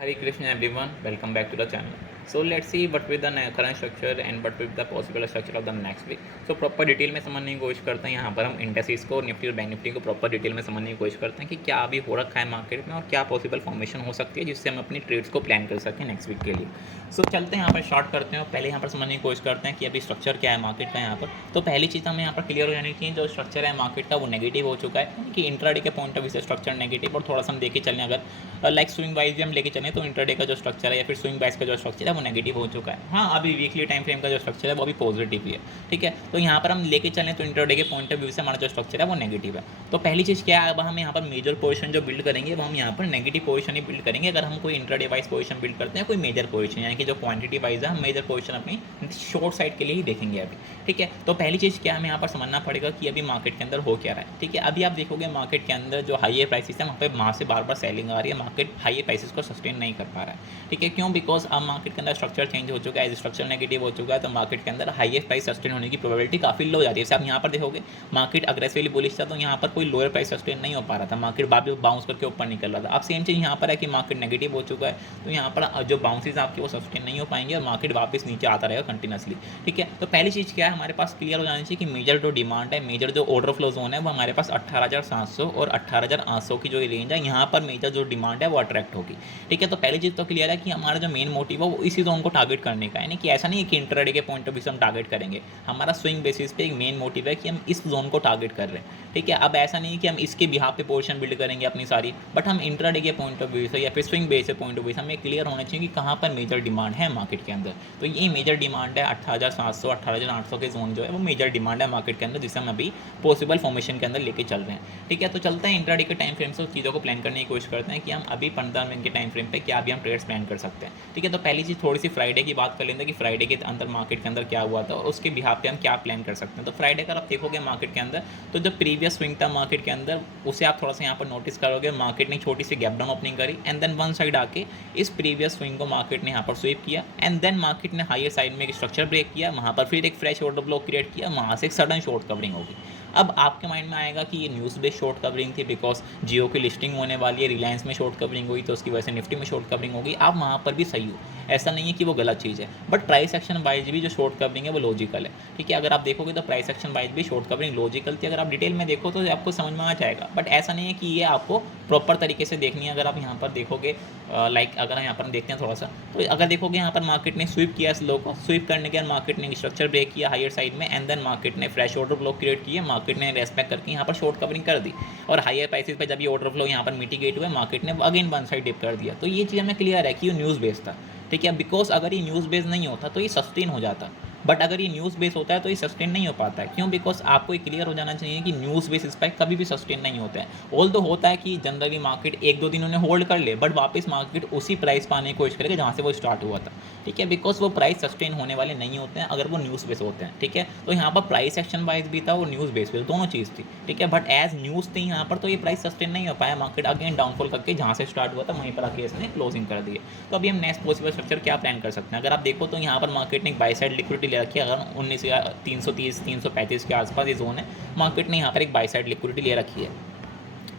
Hare Krishna everyone, welcome back to the channel. So let's see what with the current structure and what with the possible structure of the next week. So proper detail में समझने की कोशिश करते हैं। यहाँ पर हम indexes को, निफ्टी और बैंक निफ्टी को प्रॉपर डिटेल में समझने की कोशिश करते हैं कि क्या अभी हो रखा है मार्केट में और क्या पॉसिबल फॉर्मेशन हो सकती है जिससे हम अपनी ट्रेड्स को प्लान कर सकें नेक्स्ट वीक के लिए। सो चलते हैं यहाँ पर स्टार्ट करते हैं और पहले यहाँ पर समझने की कोशिश करते हैं कि अभी स्ट्रक्चर क्या है मार्केट का यहाँ पर। तो पहली चीज़ हमें यहाँ पर क्लियर हो जानी चाहिए, जो स्ट्रक्चर है मार्केट का वो नेगेटिव हो चुका है कि इंट्राडे के पॉइंट ऑफ व्यू से स्ट्रक्चर नेगेटिव। और थोड़ा सा हम देखे चलें, अगर लाइक स्विंग वाइज भी हम लेके चलें तो इंट्राडे का जो स्ट्रक्चर है या फिर स्विंग बाइस का जो स्ट्रक्चर है वो नेगेटिव हो चुका है। हाँ, अभी वीकली टाइम फ्रेम का जो स्ट्रक्चर है वो अभी पॉजिटिव ही है। ठीक है, तो यहाँ पर हम लेके चलें तो इंट्राडे के पॉइंट ऑफ व्यू से हमारा जो स्ट्रक्चर है वो नेगेटिव है। तो पहली चीज़ क्या है, अब हम यहाँ पर मेजर पोजीशन जो बिल्ड करेंगे वो हम यहाँ पर नेगेटिव पोजीशन ही बिल्ड करेंगे। अगर हम कोई इंट्राडे वाइज पोजीशन बिल्ड करते हैं, कोई मेजर पोजीशन यानी कि जो क्वांटिटी वाइज है, हम मेजर पोजीशन अपनी शॉर्ट साइड के लिए ही देखेंगे अभी। ठीक है, तो पहली चीज़ क्या हमें यहाँ पर समझना पड़ेगा कि अभी मार्केट के अंदर हो क्या रहा है। ठीक है, अभी आप देखोगे मार्केट के अंदर जो हाइयर प्राइसेस है वहाँ पे वहाँ से बार बार सेलिंग आ रही है, मार्केट हाइयर प्राइसेस को सस्टेन नहीं कर पा रहा है। ठीक है, क्यों? बिकॉज अब मार्केट के अंदर स्ट्रक्चर चेंज हो चुका है, स्ट्रक्चर नेगेटिव हो चुका है, तो मार्केट के अंदर हाईएस्ट प्राइस सस्टेन होने की प्रोबेबिलिटी काफ़ी लो हो जाती है। जैसे आप यहाँ पर देखोगे मार्केट अग्रेसिवली बुलिश था तो यहाँ पर कोई लोअर प्राइस सस्टेन नहीं हो पा रहा था, मार्केट बाउंस करके ऊपर निकल रहा था। अब सेम चीज़ यहाँ पर है कि मार्केट नेगेटिव हो चुका है, तो यहाँ पर जो बाउंसेज आपके वो सस्टेन नहीं हो पाएंगे और मार्केट वापस नीचे आता रहेगा कंटिन्यूसली। ठीक है, तो पहली चीज़ क्या है, हमारे पास क्लियर हो जानी चाहिए कि मेजर जो डिमांड है, मेजर जो ऑर्डर फ्लो जोन है वो हमारे पास 18,700 और 18,800 की जो रेंज है, यहाँ पर मेजर जो डिमांड है वो अट्रैक्ट होगी। ठीक है, तो पहली चीज़ तो क्लियर है कि हमारा जो मेन मोटिव है वो इसी जोन को टारगेट करने का है, यानी कि ऐसा नहीं है कि इंट्राडे के पॉइंट ऑफ व्यू से हम टारगेट करेंगे। हमारा स्विंग बेसिस पे एक मेन मोटिव है कि हम इस जोन को टारगेट कर रहे हैं। ठीक है, अब ऐसा नहीं है कि हम इसके बिहाफ पे पोजीशन बिल्ड करेंगे अपनी सारी, बट हम इंट्राडे के पॉइंट ऑफ व्यू से या फिर स्विंग बेस के पॉइंट ऑफ व्यू से हमें क्लियर होना चाहिए कि कहाँ पर मेजर डिमांड है मार्केट के अंदर। तो ये मेजर डिमांड है 18,700 18,800 के जोन जो है वो मेजर डिमांड है मार्केट के अंदर, जिसे हम अभी पॉसिबल फॉर्मेशन के अंदर लेके चल रहे हैं। ठीक है, तो चलते हैं इंट्राडे के टाइम फ्रेम से चीज़ों को प्लान करने की कोशिश करते हैं कि हम अभी 15 मिनट के टाइम फ्रेम पे क्या अभी हम ट्रेड्स प्लान कर सकते हैं। ठीक है, तो पहली चीज़ थोड़ी सी फ्राइडे की बात कर लेते हैं कि फ्राइडे के अंदर मार्केट के अंदर क्या हुआ था और उसके बिहाफ पे हम क्या प्लान कर सकते हैं। तो फ्राइडे का आप देखोगे मार्केट के अंदर, तो जो प्रीवियस स्विंग था मार्केट के अंदर उसे आप थोड़ा सा यहाँ पर नोटिस करोगे, मार्केट ने छोटी सी गैप डाउन ओपनिंग करी एंड देन वन साइड आके इस प्रीवियस स्विंग को मार्केट ने यहाँ पर स्वीप किया एंड देन मार्केट ने हायर साइड में एक स्ट्रक्चर ब्रेक किया, वहाँ पर फिर एक फ्रेश ऑर्डर ब्लॉक क्रिएट किया, वहाँ से एक सडन शॉर्ट कवरिंग होगी। अब आपके माइंड में आएगा कि ये न्यूज़ बेस्ड शॉर्ट कवरिंग थी बिकॉज जियो की लिस्टिंग होने वाली है, रिलायंस में शॉर्ट कवरिंग हुई तो उसकी वजह से निफ्टी में शॉर्ट कवरिंग होगी। आप वहाँ पर भी सही हो, ऐसा नहीं है कि वो गलत चीज़ है, बट प्राइस एक्शन वाइज भी जो शॉर्ट कवरिंग है वो लॉजिकल है। ठीक है, अगर आप देखोगे तो प्राइस एक्शन वाइज भी शॉर्ट कवरिंग लॉजिकल थी, अगर आप डिटेल में देखो तो आपको समझ में आ जाएगा, बट ऐसा नहीं है कि ये आपको प्रॉपर तरीके से देखनी है। अगर आप यहाँ पर देखोगे लाइक अगर यहाँ पर हम देखते हैं थोड़ा सा, तो अगर देखोगे यहाँ पर मार्केट ने स्वीप किया इस लो को, स्वीप करने के बाद मार्केट ने स्ट्रक्चर ब्रेक किया हायर साइड में एंड देन मार्केट ने फ्रेश ऑर्डर ब्लॉक क्रिएट किया, मार्केट ने रेस्पेक्ट करके यहाँ पर शॉर्ट कवरिंग कर दी और हायर प्राइसेस पे जब ये ऑर्डर फ्लो यहाँ पर मिटिगेट हुए, मार्केट ने अगेन वन साइड डिप कर दिया। तो ये चीज़ हमें क्लियर है कि ये न्यूज़ बेस्ड था। ठीक है, बिकॉज अगर ये न्यूज़ बेस्ड नहीं होता तो ये सस्टेन हो जाता, बट अगर ये न्यूज़ बेस होता है तो ये सस्टेन नहीं हो पाता है। क्यों? बिकॉज आपको ये क्लियर हो जाना चाहिए कि न्यूज़ बेस स्पाइक कभी भी सस्टेन नहीं होता है। ऑल तो होता है कि जनरली मार्केट एक दो दिन उन्हें होल्ड कर ले, बट वापस मार्केट उसी प्राइस पर आने की कोशिश करेगा जहाँ से वो स्टार्ट हुआ था। ठीक है, बिकॉज वो प्राइस सस्टेन होने वाले नहीं होते हैं अगर वो न्यूज़ बेस होते हैं। ठीक है, तो यहाँ पर प्राइस एक्शन वाइज भी था और न्यूज़ बेस भी, दोनों चीज़ थी। ठीक है, बट एज न्यूज़ थी यहाँ पर तो ये प्राइस सस्टेन नहीं हो पाया, मार्केट अगेन डाउनफॉल करके जहाँ से स्टार्ट हुआ था वहीं पर आके इसने क्लोजिंग कर दी है। तो अभी हम नेक्स्ट पॉसिबल स्ट्रक्चर क्या प्लान कर सकते हैं? अगर आप देखो तो यहाँ पर मार्केट ने एक बाई साइड लिक्विडिटी ले रखी है, अगर 330 335 के आसपास ये जोन है, मार्केट ने यहाँ पर एक बाई साइड लिक्विडिटी ले रखी है।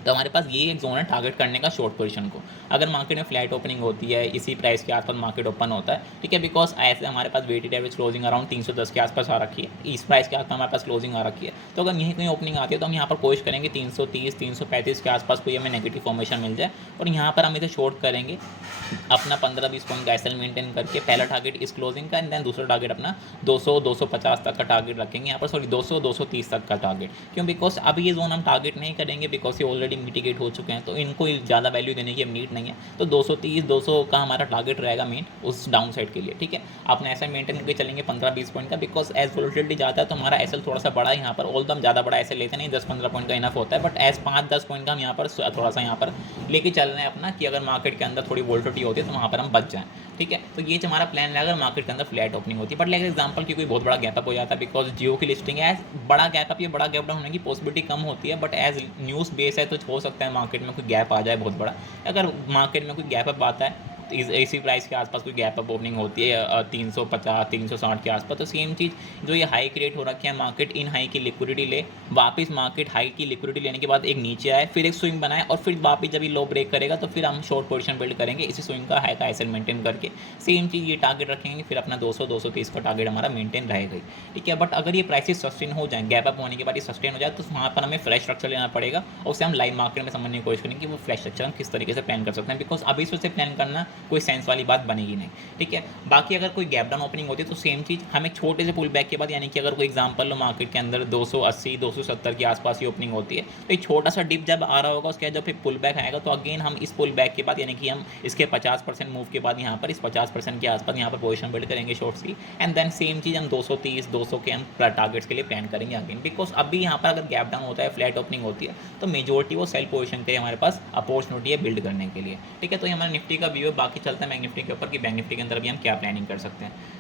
तो हमारे पास ये एक जोन है टारगेट करने का शॉर्ट पोजीशन को। अगर मार्केट में फ्लैट ओपनिंग होती है, इसी प्राइस के आसपास मार्केट ओपन होता है, ठीक है, बिकॉज ऐसे हमारे पास वेटेड एवरेज क्लोजिंग अराउंड 310 के आसपास आ रखी है, इस प्राइस के आसपास हमारे पास क्लोजिंग आ रखी है। तो अगर यहीं कहीं ओपनिंग आती है तो हम यहाँ पर कोशिश करेंगे 330 335 के आसपास कोई हमें नेगेटिव फॉर्मेशन मिल जाए और यहाँ पर हम इसे शॉर्ट करेंगे अपना 15-20 पॉइंट का एसएल मेंटेन करके। पहला टारगेट इस क्लोजिंग का एंड देन दूसरा टारगेट अपना 200-250 तक का टारगेट रखेंगे यहाँ पर, सॉरी 200-230 तक का टारगेट। क्यों? बिकॉज अब ये जोन हम टारगेट नहीं करेंगे बिकॉज ये ऑलरेडी मिटिगेट हो चुके हैं, तो इनको ज़्यादा वैल्यू देने की अब नीड नहीं है। तो 230-200 का हमारा टारगेट रहेगा मेन उस डाउन साइड के लिए। ठीक है, अपने ऐसा मेंटेन करके चलेंगे 15-20 पॉइंट का, बिकॉज एज वोलेटिलिटी जाता है तो हमारा एसएल थोड़ा सा बड़ा है यहाँ पर। ऑल तो हम ज़्यादा बड़ा एसएल लेते नहीं, 10-15 पॉइंट का इनफ होता है, बट एज 5-10 पॉइंट का हम यहाँ पर थोड़ा सा यहाँ पर लेके चल रहे हैं अपना, कि अगर मार्केट के अंदर थोड़ी वोलेटिलिटी होती है तो वहाँ पर हम बच जाएँ। ठीक है, तो ये हमारा प्लान है अगर मार्केट के अंदर फ्लैट ओपनिंग होती है। बट लाइक एग्जांपल की कोई बहुत बड़ा गैप अप हो जाता है, बिकॉज जियो की लिस्टिंग है, बड़ा गैप अप या बड़ा गैप डाउन होने की पॉसिबिलिटी कम होती है, बट एज न्यूज़ बेस है तो हो सकता है मार्केट में कोई गैप आ जाए बहुत बड़ा। अगर मार्केट में कोई गैप अप आता है इसी प्राइस के आसपास कोई गैप अप ओपनिंग होती है 350 360 के आसपास, तो सेम चीज़ जो ये हाई क्रिएट हो रखी है, मार्केट इन हाई की लिक्विडिटी ले, वापस मार्केट हाई की लिक्विडिटी लेने के बाद एक नीचे आए, फिर एक स्विंग बनाए और फिर वापस जब ये लो ब्रेक करेगा तो फिर हम शॉर्ट पोजीशन बिल्ड करेंगे इसी स्विंग का हाई का एसएल मेंटेन करके। सेम चीज़ ये टारगेट रखेंगे, फिर अपना 200 230 का टारगेट हमारा मेंटेन रहेगा ही, ठीक है। बट अगर ये प्राइसेस सस्टेन हो जाए, गैप अप होने के बाद ये सस्टेन हो जाए, तो वहाँ पर हमें फ्रेश स्ट्रक्चर लेना पड़ेगा और उसे हम लाइव मार्केट में समझने की कोशिश करेंगे कि वो फ्रेश स्ट्रक्चर हम किस तरीके से प्लान कर सकते हैं, बिकॉज अभी से प्लान करना कोई सेंस वाली बात बनेगी नहीं, ठीक है। बाकी अगर कोई गैप डाउन ओपनिंग होती है तो सेम चीज़ हमें छोटे से पुल बैक के बाद, यानी कि अगर कोई एग्जांपल लो मार्केट के अंदर 280 270 के आसपास ही ओपनिंग होती है, तो एक छोटा सा डिप जब आ रहा होगा उसके बाद जब फिर पुल बैक आएगा तो अगेन हम इस पुल बैक के बाद, यानी कि हम इसके 50% मूव के बाद यहाँ पर इस 50% के आसपास यहाँ पर पोजीशन बिल्ड करेंगे शॉर्ट्स की, एंड देन सेम चीज़ हम 230 200 के हम टारगेट्स के लिए प्लान करेंगे अगेन, बिकॉज अभी यहाँ पर अगर गैप डाउन होता है, फ्लैट ओपनिंग होती है, तो मेजोरिटी वो सेल पोजीशन के हमारे पास अपॉर्चुनिटी है बिल्ड करने के लिए, ठीक है। तो ये हमारा निफ्टी का व्यू है। बाकी चलता है बैंक निफ्टी के ऊपर कि बैंक निफ्टी के अंदर भी हम क्या प्लानिंग कर सकते हैं।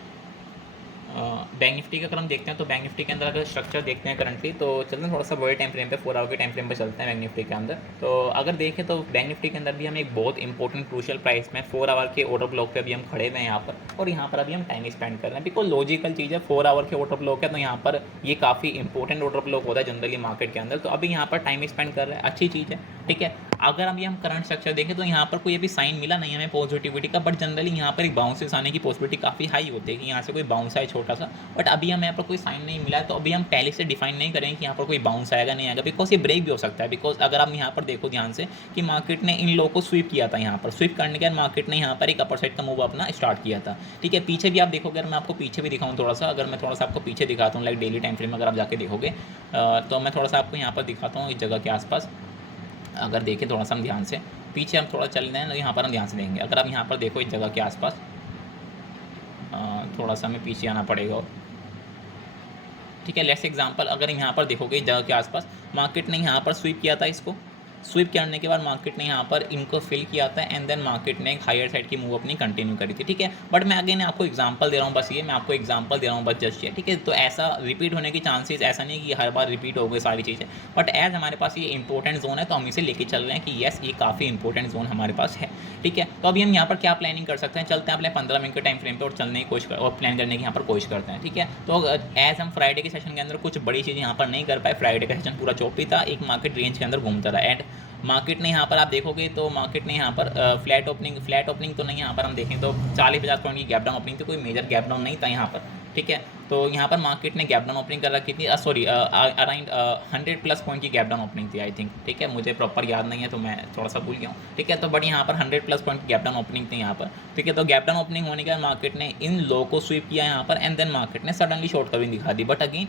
बैंक निफ्टी का अगर हम देखते हैं तो बैंक निफ्टी के अंदर अगर स्ट्रक्चर देखते हैं करंटली, तो चलते हैं थोड़ा सा बड़े टाइम फ्रेम पे, 4 आवर के टाइम फ्रेम पे चलते हैं बैंक निफ्टी के अंदर। तो अगर देखें तो बैंक निफ्टी के अंदर भी हम एक बहुत इंपॉर्टेंट क्रूशियल प्राइस में 4 आवर के ऑर्डर ब्लॉक पे अभी हम खड़े हुए हैं यहाँ पर, और यहाँ पर अभी हम टाइम स्पेंड कर रहे हैं, बिकॉज लॉजिकल चीज़ है, 4 आवर के ऑर्डर ब्लॉक है तो यहाँ पर ये काफ़ी इंपॉर्टेंट ऑर्डर ब्लॉक होता है जनरली मार्केट के अंदर, तो अभी यहाँ पर टाइम स्पेंड कर रहे हैं, अच्छी चीज़ है, ठीक है। अगर अभी हम करंट स्ट्रक्चर देखें तो यहाँ पर कोई अभी साइन मिला नहीं हमें पॉजिटिविटी का, बट जनरली यहाँ पर एक बाउंसेस आने की पॉसिबिलिटी काफ़ी हाई होती है कि यहाँ से कोई बाउंस आए छोटा सा, बट अभी हमें यहाँ पर कोई साइन नहीं मिला है, तो अभी हम पहले से डिफाइन नहीं करेंगे कि यहाँ पर कोई बाउंस आएगा नहीं आएगा, बिकॉज ये ब्रेक भी हो सकता है, बिकॉज अगर आप यहाँ पर देखो ध्यान से कि मार्केट ने इन लोगों को स्वीप किया था, यहाँ पर स्वीप करने के बाद मार्केट ने यहाँ पर एक अपर साइड का मूव अपना स्टार्ट किया था, ठीक है। पीछे भी आप देखोगे, अगर मैं आपको पीछे भी दिखाऊँ थोड़ा सा, अगर मैं थोड़ा सा आपको पीछे दिखाता हूँ, लाइक डेली टाइम फ्रेम अगर आप जाके देखोगे तो मैं थोड़ा सा आपको यहाँ पर दिखाता हूँ इस जगह के आसपास, अगर देखें थोड़ा सा हम ध्यान से, पीछे हम थोड़ा चल रहे हैं तो यहाँ पर हम ध्यान से देखेंगे, अगर आप यहाँ पर देखो इस जगह के आसपास, थोड़ा सा हमें पीछे आना पड़ेगा, और ठीक है। लेट्स एग्जांपल, अगर यहाँ पर देखोगे इस जगह के आसपास मार्केट ने यहाँ पर स्वीप किया था, इसको स्वीप करने के बाद मार्केट ने यहाँ पर इनको फिल किया था, एंड देन मार्केट ने एक हायर साइड की मूव अपनी कंटिन्यू करी थी, ठीक है। बट मैं अगेन आपको एग्जांपल दे रहा हूँ, बस ये मैं आपको एग्जांपल दे रहा हूँ बस जस्ट ये, ठीक है। तो ऐसा रिपीट होने की चांसेस ऐसा नहीं कि हर बार रिपीट हो गई सारी चीज़ें, बट एज हमारे पास ये इंपॉर्टेंट जोन है तो हम इसे लेके चल रहे हैं कि येस ये काफ़ी इंपॉर्टेंट जोन हमारे पास है, ठीक है। तो अभी हम यहाँ पर क्या प्लानिंग कर सकते हैं, चलते हैं अपने 15 मिनट के टाइम फ्रेम पर और चलने की कोशिश और प्लान करने की यहाँ पर कोशिश करते हैं, ठीक है। तो एज हम फ्राइडे के सेशन के अंदर कुछ बड़ी चीज़ें यहाँ पर नहीं कर पाए, फ्राइडे का सेशन पूरा चौपी था, एक मार्केट रेंज के अंदर घूमता रहा, एंड मार्केट ने यहाँ पर आप देखोगे तो मार्केट ने यहाँ पर फ्लैट ओपनिंग तो नहीं, यहाँ पर हम देखें तो 40-50 पॉइंट की गैप डाउन ओपनिंग थी, कोई मेजर गैप डाउन नहीं था यहाँ पर, ठीक है। तो यहाँ पर मार्केट ने गैप डाउन ओपनिंग कर रखी थी, सॉरी अराउंड 100+ पॉइंट की गैप डाउन ओपनिंग थी आई थिंक, ठीक है। मुझे प्रॉपर याद नहीं है तो मैं थोड़ा सा भूल गया हूँ, ठीक है। तो बट यहाँ पर 100+ पॉइंट की गैप डाउन ओपनिंग थी यहाँ पर, ठीक है। तो गैप डाउन ओपनिंग होने के बाद मार्केट ने इन लो को स्वीप किया यहाँ पर, एंड देन मार्केट ने सडनली शॉर्ट कवरिंग दिखा दी, बट अगेन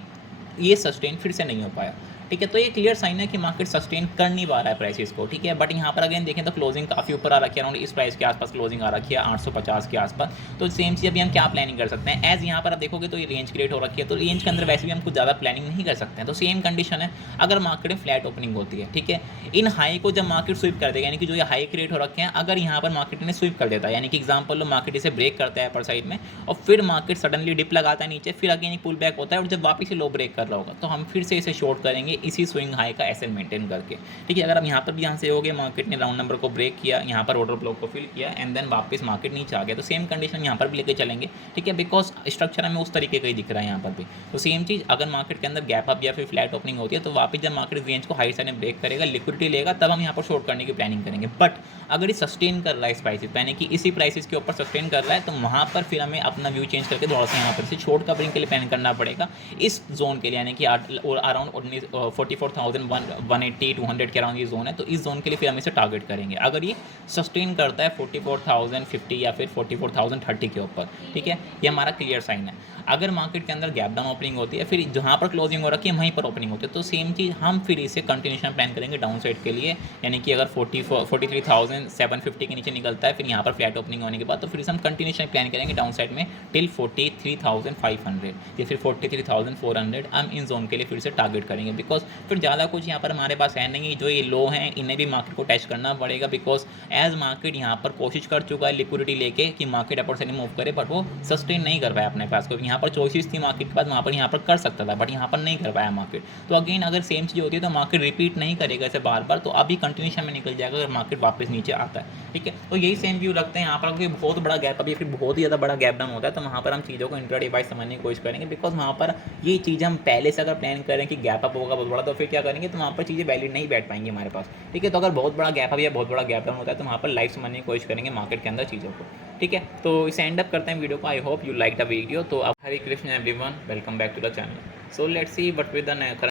ये सस्टेन फिर से नहीं हो पाया, ठीक है। तो ये क्लियर साइन है कि मार्केट सस्टेन कर नहीं पा रहा है प्राइसेस को, ठीक है। बट यहाँ पर अगेन देखें तो क्लोजिंग काफ़ी ऊपर आ रखी है, अराउंड इस प्राइस के आसपास क्लोजिंग आ रखी है 850 के आसपास। तो सेम चीज़ अभी हम क्या प्लानिंग कर सकते हैं, एज यहाँ पर आप देखोगे तो ये रेंज क्रिएट हो रखी है, तो रेंज के अंदर वैसे भी हम कुछ ज़्यादा प्लानिंग नहीं कर सकते हैं। तो सेम कंडीशन है अगर मार्केट में फ्लैट ओपनिंग होती है, ठीक है, इन हाई को जब मार्केट स्वीप कर देगा, यानी कि जो ये हाई क्रिएट हो रखे हैं, अगर यहाँ पर मार्केट ने स्वीप कर देता है, यानी कि एग्जाम्पल लो मार्केट इसे ब्रेक करता है अपर साइड में और फिर मार्केट सडनली डिप लगाता है नीचे, फिर अगेन पुल बैक होता है और जब वापस से लो ब्रेक कर रहा होगा तो हम फिर से इसे शॉर्ट करेंगे इसी स्विंग हाई का एसएल मेंटेन करके, ठीक है। अगर आप यहाँ पर भी यहाँ से होगे, मार्केट ने राउंड नंबर को ब्रेक किया, यहाँ पर ऑर्डर ब्लॉक को फिल किया, एंड देन वापस मार्केट नीचे आ गया, तो सेम कंडीशन यहाँ पर भी लेके चलेंगे, ठीक है, बिकॉज स्ट्रक्चर हमें उस तरीके का ही दिख रहा है यहाँ पर भी। तो सेम चीज़ अगर मार्केट के अंदर गैप अप या फिर फ्लैट ओपनिंग होती है तो वापस जब मार्केट रेंज को हाई साइड में ब्रेक करेगा, लिक्विडिटी लेगा, तब हम यहाँ पर शॉर्ट करने की प्लानिंग करेंगे। बट अगर ये सस्टेन कर रहा है इस प्राइसेस, यानी कि इसी प्राइसेस के ऊपर सस्टेन कर रहा है, तो वहाँ पर फिर हमें अपना व्यू चेंज करके थोड़ा सा यहाँ पर से शॉर्ट कवरिंग के लिए प्लान करना पड़ेगा इस जोन के लिए, यानी कि अराउंड 44,180 200 के अराउंड ये जोन है, तो इस जोन के लिए फिर हम इसे टारगेट करेंगे अगर ये सस्टेन करता है 44,050 या फिर 44,030 के ऊपर, ठीक है। ये हमारा क्लियर साइन है। अगर मार्केट के अंदर गैप डाउन ओपनिंग होती है, फिर जहाँ पर क्लोजिंग हो रखी है वहीं पर ओपनिंग होती है, तो सेम चीज़ हम फिर इसे कंटिन्यूशन प्लान करेंगे डाउन साइड के लिए, यानी कि अगर 43,750 के नीचे निकलता है फिर यहाँ पर फ्लैट ओपनिंग होने के बाद, तो फिर हम कंटिन्यूशन प्लान करेंगे डाउन साइड में टिल 43,500 या फिर 43,400 हम इन जोन के लिए फिर से टारगेट करेंगे, बिकॉज बिकॉज फिर ज़्यादा कुछ यहाँ पर हमारे पास है नहीं, जो ये लो हैं इन्हें भी मार्केट को टेस्ट करना पड़ेगा, बिकॉज एज मार्केट यहाँ पर कोशिश कर चुका है लिक्विडिटी लेके कि मार्केट अपर से मूव करे, बट वो सस्टेन नहीं कर पाया अपने पास, क्योंकि यहाँ पर चॉइसेस थी मार्केट के पास, वहाँ पर यहाँ पर कर सकता था, बट यहाँ पर नहीं कर पाया मार्केट। तो अगेन अगर सेम चीज़ होती है तो मार्केट रिपीट नहीं करेगा इसे बार बार, तो अभी कंटिन्यूशन में निकल जाएगा अगर मार्केट वापस नीचे आता है। ठीक है, तो यही सेम व्यू रखते हैं यहाँ पर, क्योंकि बहुत बड़ा गैप अभी फिर बहुत ही ज़्यादा बड़ा गैप डाउन होता है, तो वहाँ पर हम चीज़ों को इंट्राडे वाइज समझने की कोशिश करेंगे, बिकॉज वहाँ पर ये चीज़ हम पहले से अगर प्लान करें कि गैप अप होगा बहुत बड़ा, तो फिर क्या करेंगे, तो वहाँ पर चीज़ें वैलिड नहीं बैठ पाएंगी हमारे पास। ठीक है, तो अगर बहुत बड़ा गैप अप या बहुत बड़ा गैप डाउन होता है तो वहाँ पर लाइव समझने की कोशिश करेंगे मार्केट के अंदर चीज़ों को। ठीक है, तो इसे एंड अप करते हैं वीडियो को। I hope you like the video. तो अब Hare Krishna everyone, welcome back to the channel. So let's see what with the